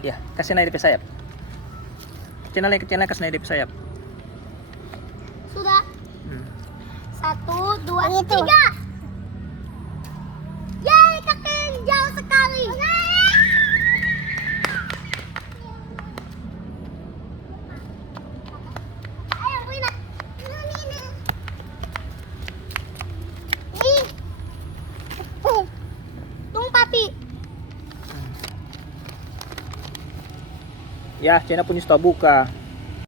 Ya, kasih naik di sayap. Kecil kasih naik di sayap. Sudah. 1, 2, 3. Yeay, kaki yang jauh sekali. Ayo, Wina. Nih. Tunggu, papi. Ya, Cina punya sudah buka.